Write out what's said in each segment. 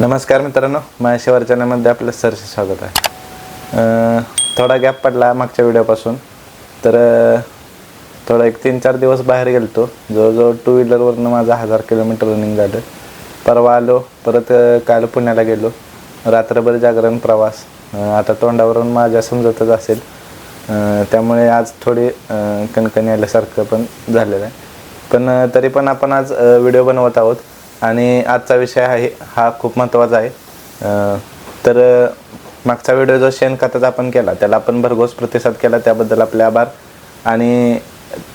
नमस्कार मित्रांनो माझ्या शिवार चॅनलमध्ये आपलं सरसे स्वागत आहे. थोडा गॅप पडला मागच्या व्हिडिओपासून तर थोडा एक तीन चार दिवस बाहेर गेलतो. जवळजवळ टू व्हीलरवरनं माझा हजार किलोमीटर रनिंग झालं. परवा आलो परत काल पुण्याला गेलो. रात्रभर जागरण प्रवास. आता तोंडावरून माझ्या समजतच असेल. त्यामुळे आज थोडी कणकणी आल्यासारखं पण झालेलं आहे. पण तरी पण आपण आज व्हिडिओ बनवत आहोत. आणि आजचा विषय आहे हा खूप महत्त्वाचा आहे. तर मागचा व्हिडिओ जो शेणखताचा आपण केला त्याला आपण भरघोस प्रतिसाद केला त्याबद्दल आपले आभार. आणि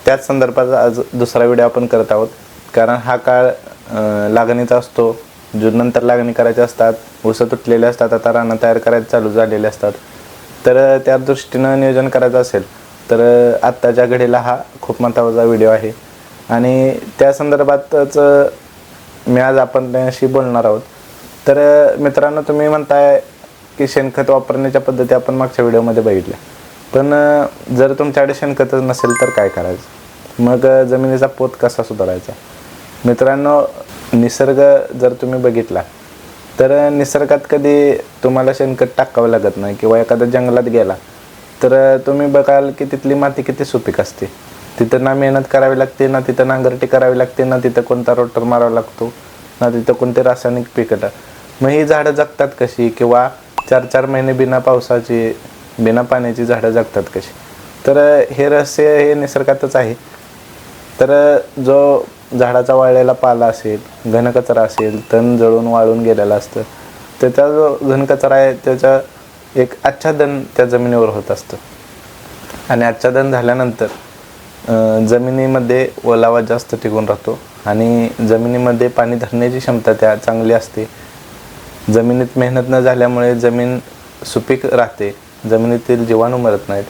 त्याच संदर्भात आज दुसरा व्हिडिओ आपण करत आहोत. कारण हा काळ लागणीचा असतो. जो नंतर लागणी करायचे असतात उसं तुटलेले असतात आता रानं तयार करायला चालू झालेले असतात. तर त्या दृष्टीनं नियोजन करायचं असेल तर आत्ताच्या घडीला हा खूप महत्त्वाचा व्हिडिओ आहे. आणि त्या संदर्भातच मी आज आपण त्याशी बोलणार आहोत. तर मित्रांनो तुम्ही म्हणताय की शेणखत वापरण्याच्या पद्धती आपण मागच्या व्हिडिओमध्ये बघितल्या. पण जर तुमच्याकडे शेणखतच नसेल तर काय करायचं? मग जमिनीचा पोत कसा सुधारायचा? मित्रांनो निसर्ग जर तुम्ही बघितला तर निसर्गात कधी तुम्हाला शेणखत टाकावं लागत नाही किंवा एखाद्या जंगलात गेला तर तुम्ही बघाल की तिथली माती किती सुपीक असते. तिथं ना मेहनत करावी लागते ना तिथं नांगरटी करावी लागते ना तिथं कोणता रोटर मारावा लागतो ना तिथं कोणते रासायनिक पिकं मग ही झाडं जगतात कशी किंवा चार चार महिने बिना पावसाची बिना पाण्याची झाडं जगतात कशी. तर हे रहस्य हे निसर्गातच आहे. तर जो झाडाचा वाळलेला पाला असेल घनकचरा असेल तण जळून वाळून गेलेला असतं त्याचा जो घनकचरा आहे त्याचा एक आच्छादन त्या जमिनीवर होत असतं. आणि आच्छादन झाल्यानंतर जमिनीमध्ये ओलावा जास्त टिकून राहतो आणि जमिनीमध्ये पाणी धरण्याची क्षमता त्या चांगली असते. जमिनीत मेहनत न झाल्यामुळे जमीन सुपीक राहते जमिनीतील जीवाणू मरत नाहीत.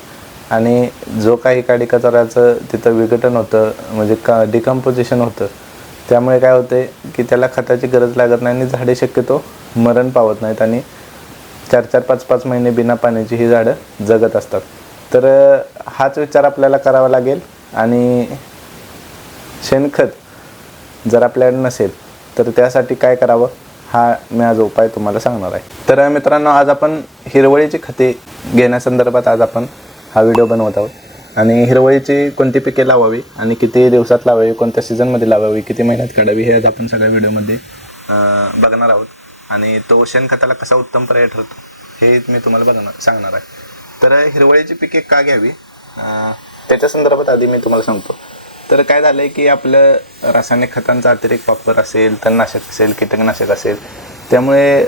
आणि जो काही काडी कचऱ्याचं तिथं विघटन होतं म्हणजे का डिकम्पोजिशन होतं त्यामुळे काय होते की त्याला खताची गरज लागत नाही आणि झाडे शक्यतो मरण पावत नाहीत आणि चार चार पाच पाच महिने बिना पाण्याची ही झाडं जगत असतात. तर हाच विचार आपल्याला करावा लागेल. आणि शेणखत जर आपल्याकडे नसेल तर त्यासाठी काय करावं? हा मी आज उपाय तुम्हाला सांगणार आहे. तर मित्रांनो आज आपण हिरवळीची खते घेण्यासंदर्भात आज आपण हा व्हिडिओ बनवत आहोत. आणि हिरवळीची कोणती पिके लावावी आणि किती दिवसात लावावी कोणत्या सीझनमध्ये लावावी किती महिन्यात काढावी हे आज आपण सगळ्या व्हिडिओमध्ये बघणार आहोत. आणि तो शेणखताला कसा उत्तम पर्याय ठरतो हे मी तुम्हाला बघणार सांगणार आहे. तर हिरवळीची पिके का घ्यावी? त्याच्या संदर्भात आधी मी तुम्हाला सांगतो. तर काय झालं आहे की आपलं रासायनिक खतांचा अतिरेक वापर असेल तणनाशक असेल कीटकनाशक असेल त्यामुळे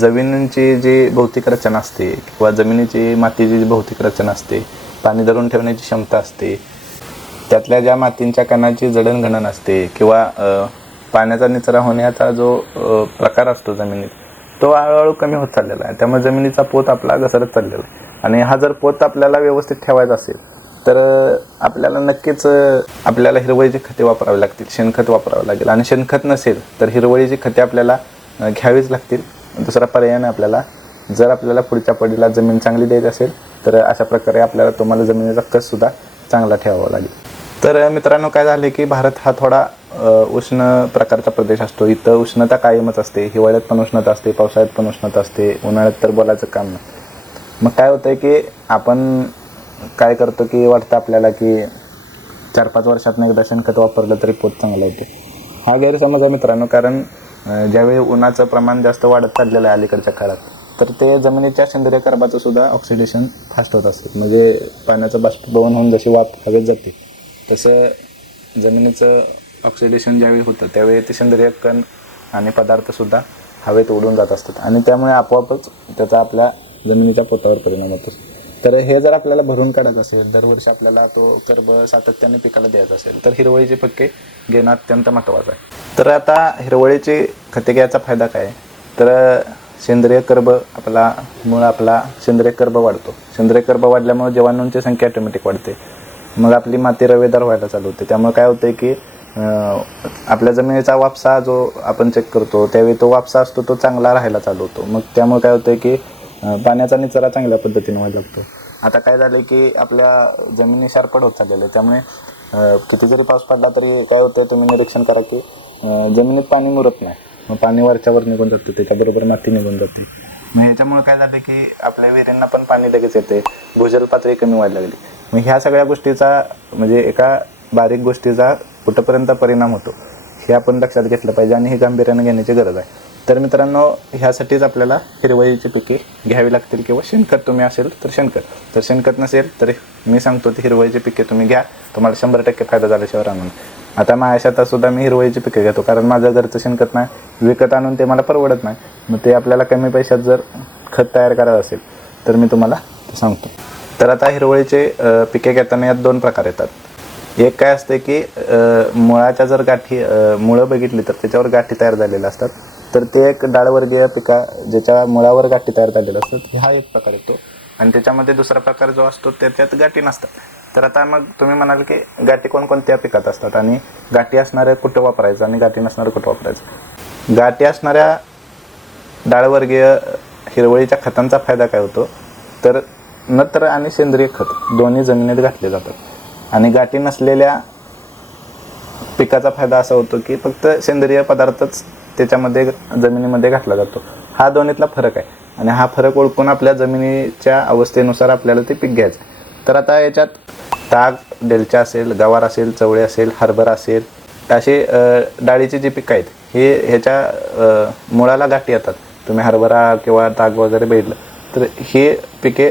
जमिनींची जी भौतिक रचना असते किंवा जमिनीची मातीची जी भौतिक रचना असते पाणी धरून ठेवण्याची क्षमता असते त्यातल्या ज्या मातींच्या कणाची जडणघडण असते किंवा पाण्याचा निचरा होण्याचा जो प्रकार असतो जमिनीत तो हळूहळू कमी होत चाललेला आहे. त्यामुळे जमिनीचा पोत आपला घसरत चाललेला आहे. आणि हा जर पोत आपल्याला व्यवस्थित ठेवायचा असेल तर आपल्याला नक्कीच आपल्याला हिरवळीची खते वापरावी लागतील शेणखत वापरावं लागेल. आणि शेणखत नसेल तर हिरवळीची खते आपल्याला घ्यावीच लागतील. दुसरा पर्याय नाही आपल्याला. जर आपल्याला पुढच्या पिढीला जमीन चांगली द्यायची असेल तर अशा प्रकारे आपल्याला तुम्हाला जमिनीचा कससुद्धा चांगला ठेवावा लागेल. तर मित्रांनो काय झालं की भारत हा थोडा उष्ण प्रकारचा प्रदेश असतो. इथं उष्णता कायमच असते. हिवाळ्यात पण उष्णता असते पावसाळ्यात पण उष्णता असते. उन्हाळ्यात तर बोलायचं काम नाही. मग काय होतं आहे की आपण काय करतो की वाटतं आपल्याला की चार पाच वर्षातनं एकदा शेणखत वापरलं तरी पोत चांगला होते. हा गैरसमज आहे मित्रांनो कारण ज्यावेळी उन्हाचं प्रमाण जास्त वाढत चाललेलं आहे अलीकडच्या काळात तर ते जमिनीच्या सेंद्रिय कर्बाचं सुद्धा ऑक्सिडेशन फास्ट होत असते म्हणजे पाण्याचं बाष्पीभवन होऊन जशी वाफ हवेत जाते तसं जमिनीचं ऑक्सिडेशन ज्यावेळी होतं त्यावेळी ते सेंद्रिय कण आणि पदार्थसुद्धा हवेत उडून जात असतात. आणि त्यामुळे आपोआपच त्याचा आपल्या जमिनीच्या पोतावर परिणाम होत असतो. तर हे जर आपल्याला भरून काढायचं असेल दरवर्षी आपल्याला तो कर्ब सातत्याने पिकाला द्यायचा असेल तर हिरवळीचे पक्के घेणं अत्यंत महत्त्वाचं आहे. तर आता हिरवळीचे खते घ्यायचा फायदा काय? तर सेंद्रिय कर्ब आपला मूळ आपला सेंद्रिय कर्ब वाढतो. सेंद्रिय कर्ब वाढल्यामुळे जीवाणूंची संख्या ऑटोमॅटिक वाढते. मग आपली माती रवेदार व्हायला चालू होते. त्यामुळे काय होतं की आपल्या जमिनीचा वापसा जो आपण चेक करतो त्यावेळी तो वापसा असतो तो चांगला राहायला चालू होतो. मग त्यामुळे काय होतं की पाण्याचा निचरा चांगल्या पद्धतीने व्हायला लागतो. आता काय झालं की आपल्या जमिनी शारपड होत चाललेलं आहे त्यामुळे किती जरी पाऊस पडला तरी काय होतं तुम्ही निरीक्षण करा की जमिनीत पाणी मुरत नाही. मग पाणी वरच्यावर निघून जातं त्याच्याबरोबर माती निघून जाते. मग ह्याच्यामुळे काय झालं की आपल्या विहिरींना पण पाणी लगेच येते भूजल पातळी कमी व्हायला लागली. मग ह्या सगळ्या गोष्टीचा म्हणजे एका बारीक गोष्टीचा कुठंपर्यंत परिणाम होतो हे आपण लक्षात घेतलं पाहिजे आणि हे गांभीर्यानं घेण्याची गरज आहे. तर मित्रांनो ह्यासाठीच आपल्याला हिरवळीची पिके घ्यावी लागतील किंवा शेणखत तुम्ही असेल तर शेणखत. तर शेणखत नसेल तर मी सांगतो ते हिरवळीची पिके तुम्ही घ्या. तुम्हाला शंभर टक्के फायदा झाल्याशिवाय राहणार आता माझ्या शेतात सुद्धा मी हिरवळीची पिके घेतो कारण माझं घरचं शेणखत नाही. विकत आणून ते मला परवडत नाही. मग ते आपल्याला कमी पैशात जर खत तयार करायचं असेल तर मी तुम्हाला ते सांगतो. तर आता हिरवळीचे पिके घेताना यात दोन प्रकार येतात. एक काय असते की मुळाच्या जर गाठी मुळं बघितली तर त्याच्यावर गाठी तयार झालेल्या असतात. तर ते एक डाळवर्गीय पिका ज्याच्या मुळावर गाठी तयार झालेल्या असतात हा एक प्रकार येतो. आणि त्याच्यामध्ये दुसरा प्रकार जो असतो त्याच्यात गाठी नसतात. तर आता मग तुम्ही म्हणाल की गाठी कोणकोणत्या पिकात असतात? आणि गाठी असणाऱ्या कुठं वापरायचं आणि गाठी नसणारं कुठं वापरायचं? गाठी असणाऱ्या डाळवर्गीय हिरवळीच्या खतांचा फायदा काय होतो? तर नत्र आणि सेंद्रिय खत दोन्ही जमिनीत घातले जातात. आणि गाठी नसलेल्या पिकाचा फायदा असा होतो की फक्त सेंद्रिय पदार्थच त्याच्यामध्ये जमिनीमध्ये घातला जातो. हा दोन्हीतला फरक आहे. आणि हा फरक ओळखून आपल्या जमिनीच्या अवस्थेनुसार आपल्याला ते पीक घ्यायचं तर आता याच्यात ताग डेलचा असेल गवार असेल चवळे असेल हरभरा असेल असे डाळीची जी पिकं आहेत हे ह्याच्या मुळाला गाठी येतात. तुम्ही हरभरा किंवा ताग वगैरे बेडलं तर हे पिके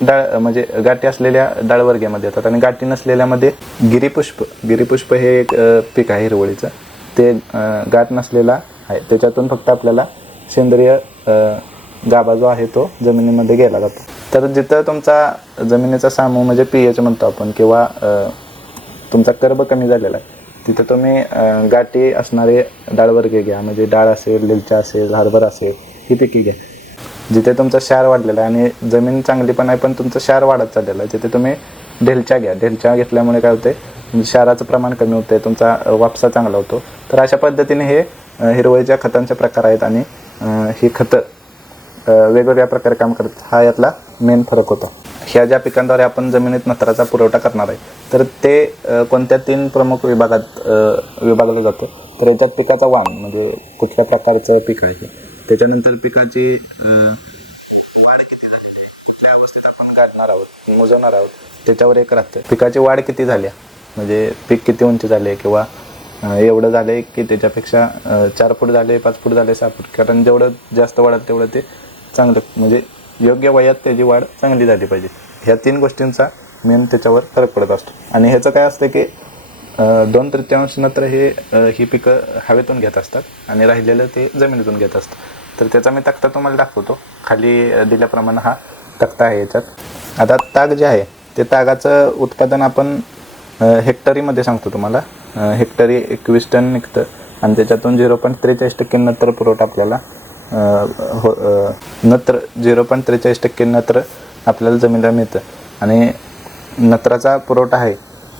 डाळ म्हणजे गाठी असलेल्या डाळवर्गीमध्ये येतात. आणि गाठी नसलेल्यामध्ये गिरीपुष्प गिरीपुष्प हे एक पीक आहे हिरवळीचं. ते गाठ नसलेला आहे. त्याच्यातून फक्त आपल्याला सेंद्रिय गाभा जो आहे तो जमिनीमध्ये गेला जातो. तर जिथं तुमचा जमिनीचा सामू म्हणजे पी एच म्हणतो आपण किंवा तुमचा कर्ब कमी झालेला आहे तिथं तुम्ही गाठी असणारे डाळवर्गे घ्या. म्हणजे डाळ असेल लिलचा असेल हरभरा असेल ही पिके घ्या. जिथे तुमचा क्षार वाढलेला आहे आणि जमीन चांगली पण आहे पण तुमचं क्षार वाढत चाललेलं आहे तिथे तुम्ही ढेलच्या घ्या. ढेलच्या घेतल्यामुळे काय होते म्हणजे क्षाराचं प्रमाण कमी होते तुमचा वापसा चांगला होतो. तर अशा पद्धतीने हे हिरवळीच्या खतांचे प्रकार आहेत आणि ही खतं वेगवेगळ्या प्रकारे काम करतात. हा यातला मेन फरक होता. ह्या ज्या पिकांद्वारे आपण जमिनीत नत्राचा पुरवठा करणार आहे तर ते कोणत्या तीन प्रमुख विभागात विभागलं जातं? तर याच्यात पिकाचा वाण म्हणजे कुठल्या प्रकारचं पीक आहे त्याच्यानंतर पिकाची वाढ किती झाली? कुठल्या अवस्थेत आपण गाठणार आहोत मोजवणार आहोत? त्याच्यावर एक राहतं. पिकाची वाढ किती झाली? आहे? म्हणजे पीक किती उंची झाले किंवा एवढं झालंय की त्याच्यापेक्षा चार फूट झाले पाच फूट झाले सहा फूट. कारण जेवढं जास्त वाढत तेवढं ते चांगलं म्हणजे योग्य वयात त्याची वाढ चांगली झाली पाहिजे. ह्या तीन गोष्टींचा मेन त्याच्यावर फरक पडत असतो. आणि ह्याचं काय असतं की दोन तृतीयांश नंतर हे ही पिकं हवेतून घेत असतात आणि राहिलेलं ते जमिनीतून घेत असतं. तर त्याचा मी तक्ता तुम्हाला दाखवतो. खाली दिल्याप्रमाणे हा तक्ता आहे याच्यात. आता ताग जे आहे ते तागाचं उत्पादन आपण हेक्टरीमध्ये सांगतो तुम्हाला. हेक्टरी एकवीस टन निघतं. आणि त्याच्यातून झिरो पॉईंट त्रेचाळीस टक्के नत्र पुरवठा आपल्याला हो नत्र झिरो पॉईंट त्रेचाळीस टक्के नत्र आपल्याला जमिनीला मिळतं. आणि नत्राचा पुरवठा आहे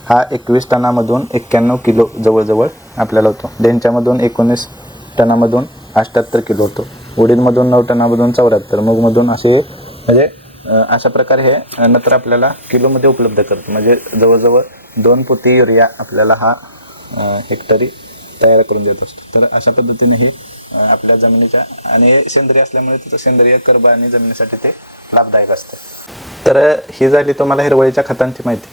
हा एकवीस टनामधून एक्क्याण्णव किलो जवळजवळ आपल्याला होतो. डेंच्यामधून एकोणीस टनामधून अष्ट्याहत्तर किलो होतो. उडीदमधून नऊ टनामधून चौऱ्याहत्तर मूगमधून असे म्हणजे अशा प्रकारे हे नत्र आपल्याला किलोमध्ये उपलब्ध करतं. म्हणजे जवळजवळ दोन पोती युरिया आपल्याला हा हेक्टरी तयार करून देत असतो. तर अशा पद्धतीने हे आपल्या जमिनीच्या आणि सेंद्रिय असल्यामुळे त्याचं सेंद्रिय कर्ब आणि जमिनीसाठी ते लाभदायक असतं. तर ही झाली तुम्हाला हिरवळीच्या खतांची माहिती.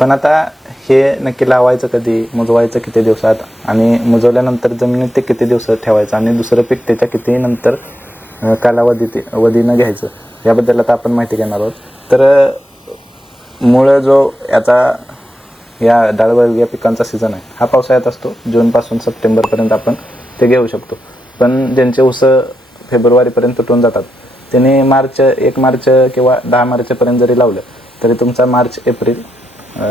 पण आता हे नक्की लावायचं कधी मुजवायचं किती दिवसात आणि मुजवल्यानंतर जमिनीत ते किती दिवसात ठेवायचं आणि दुसरं पीक त्याच्या किती नंतर कालावधी ते वधीनं घ्यायचं याबद्दल आता आपण माहिती घेणार आहोत. तर मुळं जो याचा या डाळवर्गीय पिकांचा सीझन आहे. हा पावसाळ्यात असतो. जूनपासून सप्टेंबरपर्यंत आपण ते घेऊ शकतो. पण ज्यांचे उसं फेब्रुवारीपर्यंत तुटून जातात त्यांनी मार्च एक मार्च किंवा दहा मार्चपर्यंत जरी लावलं तरी तुमचा मार्च एप्रिल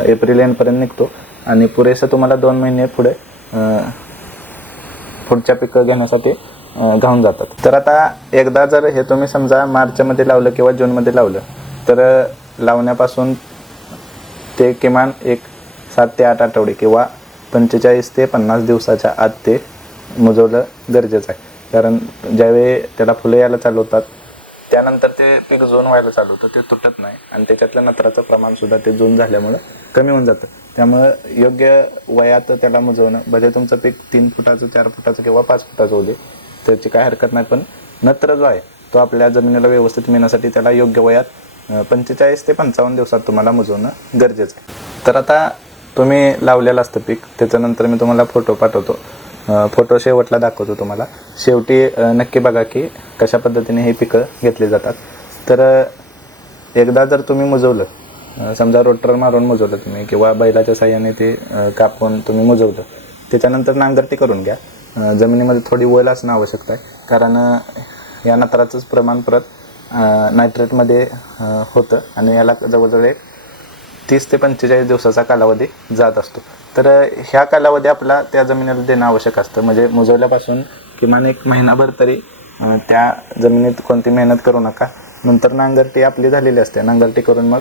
एप्रिल एंडपर्यंत निघतो. आणि पुरेसं तुम्हाला दोन महिने पुढे पुढच्या पिकं घेण्यासाठी घाऊन जातात. तर आता एकदा जर हे तुम्ही समजा मार्चमध्ये लावलं किंवा जूनमध्ये लावलं तर लावण्यापासून ते किमान एक सात ते आठ आठवडे किंवा पंचेचाळीस ते पन्नास दिवसाच्या आत ते मुजवलं गरजेचं आहे. कारण ज्यावेळी त्याला फुलं यायला चालू होतात त्यानंतर ते पीक झोन व्हायला चालू होतं ते तुटत नाही. आणि त्याच्यातलं नत्राचं प्रमाण सुद्धा ते झोन झाल्यामुळं कमी होऊन जातं. त्यामुळं योग्य वयात त्याला मुजवणं भले तुमचं पीक तीन फुटाचं चार फुटाचं किंवा पाच फुटाचं होऊ दे त्याची काय हरकत नाही. पण नत्र जो आहे तो आपल्या जमिनीला व्यवस्थित मिळण्यासाठी त्याला योग्य वयात पंचेचाळीस ते पंचावन्न दिवसात तुम्हाला मुजवणं गरजेचं आहे. तर आता तुम्ही लावलेलं असतं पीक त्याच्यानंतर मी तुम्हाला फोटो पाठवतो. फोटो शेवटला दाखवतो तुम्हाला. शेवटी नक्की बघा की कशा पद्धतीने हे पिकं घेतली जातात. तर एकदा जर तुम्ही मुजवलं समजा रोटर मारून मुजवलं तुम्ही किंवा बैलाच्या साह्याने ते कापून तुम्ही मुजवलं त्याच्यानंतर नांगरटी करून घ्या. जमिनीमध्ये थोडी वल असणं आवश्यक आहे. कारण या नत्राचंच प्रमाण परत नायट्रेटमध्ये होतं आणि याला जवळजवळ एक तीस ते पंचेचाळीस दिवसाचा कालावधी जात असतो. तर ह्या कालावधी आपला त्या जमिनीला देणं आवश्यक असतं. म्हणजे मुजवल्यापासून किमान एक महिनाभर तरी त्या जमिनीत कोणती मेहनत करू नका. नंतर नांगरटी आपली झालेली असते. नांगरटी करून मग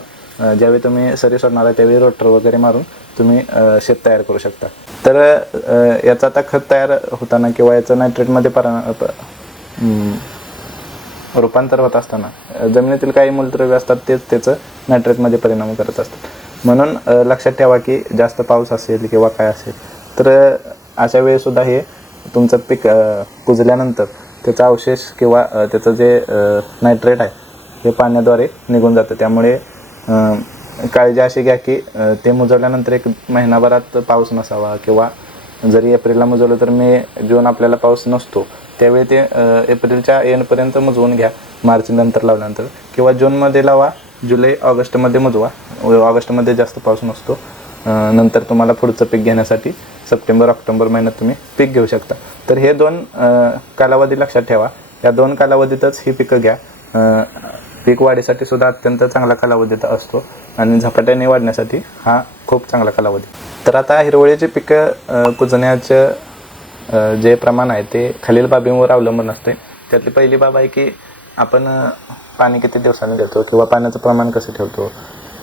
ज्यावेळी तुम्ही सरी सोडणार आहे त्यावेळी रोटर वगैरे मारून तुम्ही शेत तयार करू शकता. तर याचा आता खत तयार होताना किंवा याचं नायट्रेटमध्ये परा प- रूपांतर होत असताना जमिनीतील काही मूलद्रव्य असतात तेच त्याचं नायट्रेटमध्ये परिणाम करत असतात. म्हणून लक्षात ठेवा की जास्त पाऊस असेल किंवा काय असेल तर अशा वेळेसुद्धा हे तुमचं पीक कुजल्यानंतर त्याचा अवशेष किंवा त्याचं जे नायट्रेट आहे हे पाण्याद्वारे निघून जातं. त्यामुळे काळजी अशी घ्या की ते मुजवल्यानंतर एक महिनाभरात पाऊस नसावा किंवा जरी एप्रिलला मुजवलं तर मे जून आपल्याला पाऊस नसतो. त्यावेळी ते एप्रिलच्या एंडपर्यंत मजवून घ्या मार्च नंतर लावल्यानंतर. किंवा जूनमध्ये लावा जुलै ऑगस्टमध्ये मजवा. ऑगस्टमध्ये जास्त पाऊस नसतो. नंतर तुम्हाला पुढचं पीक घेण्यासाठी सप्टेंबर ऑक्टोबर महिन्यात तुम्ही पीक घेऊ शकता. तर हे दोन कालावधी लक्षात ठेवा. या दोन कालावधीतच ही पिकं घ्या. पीक वाढीसाठी सुद्धा अत्यंत चांगला कालावधी असतो. आणि झपाट्याने वाढण्यासाठी हा खूप चांगला कालावधी. तर आता हिरवळीची पिकं कुजण्याचं जे प्रमाण आहे ते खालील बाबींवर अवलंबून असते. त्यातली पहिली बाब आहे की आपण पाणी किती दिवसांनी देतो किंवा पाण्याचं प्रमाण कसं ठेवतो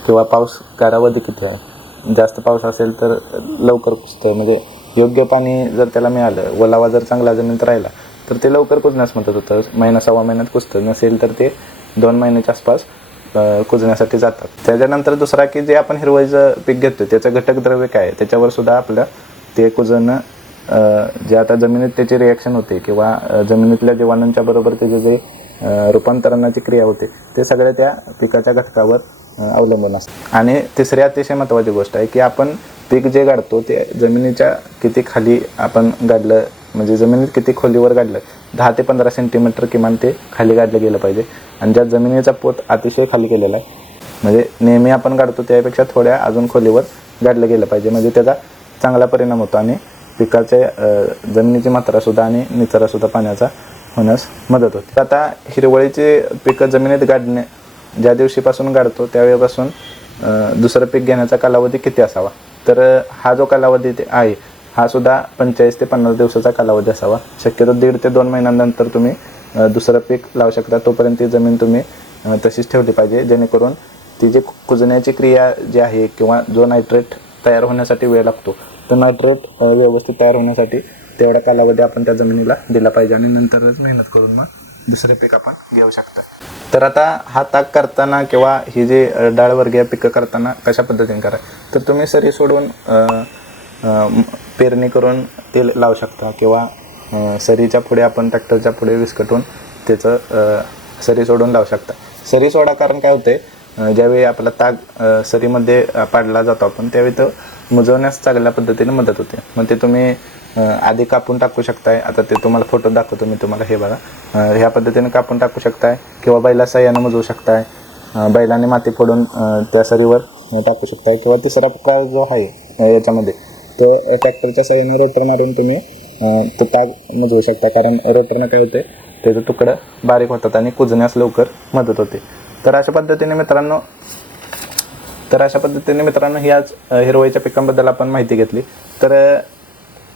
किंवा पाऊस कालावधी किती आहे? जास्त पाऊस असेल तर लवकर कुजतं म्हणजे योग्य पाणी जर त्याला मिळालं ओलावा जर चांगला जमिनीत राहिला तर ते लवकर कुजण्यास मदत होतं. महिना सव्वा महिन्यात कुजतं. नसेल तर ते दोन महिन्याच्या आसपास कुजण्यासाठी जातात. त्याच्यानंतर दुसरा की जे आपण हिरवळीचं पीक घेतो त्याचं घटक द्रव्य काय आहे? त्याच्यावर सुद्धा आपलं ते कुजणं जे आता जमिनीत त्याचे रिॲक्शन होते किंवा जमिनीतल्या जीवाणूंच्या बरोबर त्याचे जे रूपांतरणाची क्रिया होते ते सगळ्या त्या पिकाच्या घटकावर अवलंबून असतं. आणि तिसरी अतिशय महत्त्वाची गोष्ट आहे की आपण पीक जे गाडतो ते जमिनीच्या किती खाली आपण गाडलं म्हणजे जमिनीत किती खोलीवर गाडलं दहा ते पंधरा सेंटीमीटर किमान ते खाली गाडलं गेलं पाहिजे. आणि ज्या जमिनीचा पोत अतिशय खाली केलेला आहे म्हणजे नेहमी आपण गाडतो त्यापेक्षा थोड्या अजून खोलीवर गाडलं गेलं पाहिजे म्हणजे त्याचा चांगला परिणाम होतो. आणि पिकाच्या जमिनीची मात्रासुद्धा आणि निचरासुद्धा पाण्याचा होण्यास मदत होते. आता हिरवळीचे पिकं जमिनीत गाडणे ज्या दिवशीपासून गाडतो त्यावेळेपासून दुसरं पीक घेण्याचा कालावधी किती असावा? तर हा जो कालावधी ते आहे हा सुद्धा पंचेचाळीस ते पन्नास दिवसाचा कालावधी असावा. शक्यतो दीड ते दोन महिन्यानंतर तुम्ही दुसरं पीक लावू शकता. तोपर्यंत ती जमीन तुम्ही तशीच ठेवली पाहिजे. जेणेकरून ती जी कुजण्याची क्रिया जी आहे किंवा जो नायट्रेट तयार होण्यासाठी वेळ लागतो तर नायट्रेट व्यवस्थित तयार होण्यासाठी तेवढा कालावधी आपण त्या जमिनीला दिला पाहिजे आणि नंतरच मेहनत करून मग दुसरे पीक आपण घेऊ शकता. तर आता हा ताक करताना किंवा ही जी डाळवर्गीय पिकं करताना कशा पद्धतीने करा तर तुम्ही सरी सोडून पेरणी करून ते लावू शकता किंवा सरीच्या पुढे आपण ट्रॅक्टरच्या पुढे विस्कटून त्याचं सरी सोडून लावू शकता. सरी सोडा कारण काय होते ज्यावेळी आपला ताग सरीमध्ये पाडला जातो आपण त्यावेळी तो मुजवण्यास चांगल्या पद्धतीने मदत होते. मग ते तुम्ही आधी कापून टाकू शकताय. आता ते तुम्हाला फोटो दाखवतो मी तुम्हाला हे बघा. ह्या पद्धतीने कापून टाकू शकताय किंवा बैला सहाय्यानं मुजवू शकताय. बैलाने माती फोडून त्या सरीवर टाकू शकताय. किंवा तिसरा प्रकार जो आहे याच्यामध्ये तो ट्रॅक्टरच्या साह्याने रोटर मारून तुम्ही तो ताग मुजवू शकता कारण रोटरनं काय होते त्याचं तुकडं बारीक होतात आणि कुजण्यास लवकर मदत होते. तर अशा पद्धतीने मित्रांनो तर अशा पद्धतीने मित्रांनो ही आज हिरवळीच्या पिकांबद्दल आपण माहिती घेतली. तर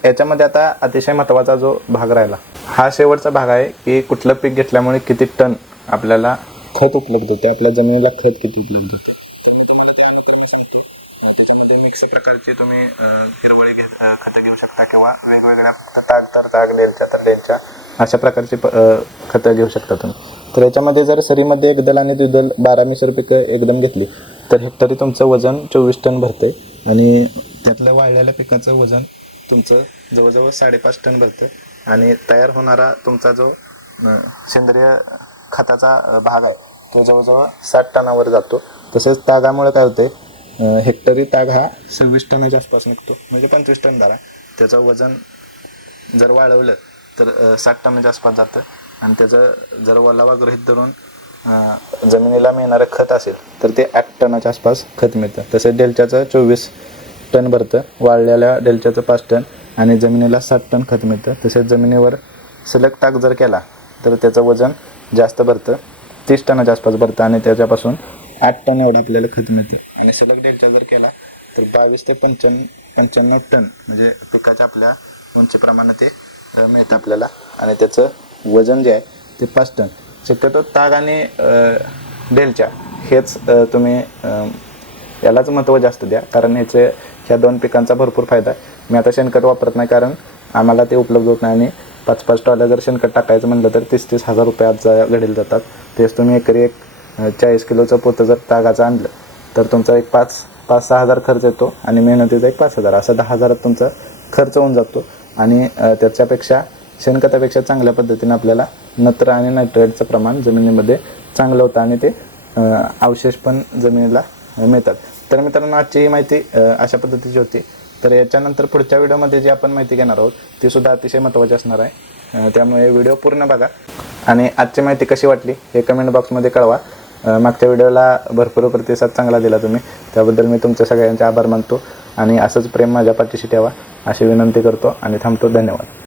याच्यामध्ये आता अतिशय महत्त्वाचा जो भाग राहिला हा शेवटचा भाग आहे की कुठलं पीक घेतल्यामुळे किती टन आपल्याला खत उपलब्ध होते? आपल्या जमिनीला खत किती उपलब्ध होते? मिक्स प्रकारचे तुम्ही हिरवळी घे खतं घेऊ शकता किंवा वेगवेगळ्या तर तर अशा प्रकारची खतं घेऊ शकता तुम्ही. तर याच्यामध्ये जर सरीमध्ये एकदल आणि द्विदल बारा मिसर पिकं एकदम घेतली तर हेक्टरी तुमचं वजन चोवीस टन भरते आणि त्यातल्या वाळलेल्या पिकाचं वजन तुमचं जवळजवळ साडेपाच टन भरतं आणि तयार होणारा तुमचा जो सेंद्रिय खताचा भाग आहे तो जवळजवळ साठ टनावर जातो. तसेच तागामुळे काय होते हेक्टरी ताग हा सव्वीस टनाच्या आसपास निघतो. म्हणजे पंचवीस टन धरा. त्याचं वजन जर वाढवलं तर साठ टनाच्या आसपास जातं. आणि त्याचं जर ओलावा गृहित धरून जमिनीला मिळणारं खत असेल तर ते आठ टनाच्या आसपास खत मिळतं. तसेच डेलच्याचं चोवीस टन भरतं. वाळलेल्या डेलच्याचं पाच टन आणि जमिनीला सात टन खत मिळतं. तसेच जमिनीवर सलग टाक जर केला तर त्याचं वजन जास्त भरतं. तीस टनाच्या आसपास भरतं आणि त्याच्यापासून आठ टन एवढं आपल्याला खत मिळतं. आणि सलग डेलच्या जर केला तर बावीस ते पंच्याण्णव पंच्याण्णव टन म्हणजे पिकाच्या आपल्या उंचीप्रमाणे ते मिळतं आपल्याला. आणि त्याचं वजन जे आहे ते पाच टन. शक्यतो ताग आणि अ, डेलच्या हेच तुम्ही यालाच महत्त्व जास्त द्या. कारण ह्याचे ह्या दोन पिकांचा भरपूर फायदा आहे. मी आता शेणखत वापरत नाही कारण आम्हाला ते उपलब्ध होत नाही आणि पाच पाच टॉल्या जर शेणखत टाकायचं म्हणलं तर तीस तीस हजार रुपयात जा- घडील जातात. तेच तुम्ही एकरी एक चाळीस किलोचं पोतं जर तागाचं आणलं तर तुमचा एक पाच पाच सहा हजार खर्च येतो आणि मेहनतीचा एक पाच हजार. असं दहा हजारात तुमचा खर्च होऊन जातो. आणि त्याच्यापेक्षा शेणखतापेक्षा चांगल्या पद्धतीने आपल्याला नत्र आणि नायट्रेटचं प्रमाण जमिनीमध्ये चांगलं होतं आणि ते अवशेष पण जमिनीला मिळतात. तर मित्रांनो आजची ही माहिती अशा पद्धतीची होती. तर याच्यानंतर पुढच्या व्हिडिओमध्ये जी आपण माहिती घेणार आहोत ती सुद्धा अतिशय महत्त्वाची असणार आहे. त्यामुळे व्हिडिओ पूर्ण बघा. आणि आजची माहिती कशी वाटली हे कमेंट बॉक्समध्ये कळवा. मागच्या व्हिडिओला भरपूर प्रतिसाद चांगला दिला तुम्ही. त्याबद्दल मी तुमच्या सगळ्यांचे आभार मानतो. आणि असंच प्रेम माझ्या पाठीशी ठेवा अशी विनंती करतो आणि थांबतो. धन्यवाद.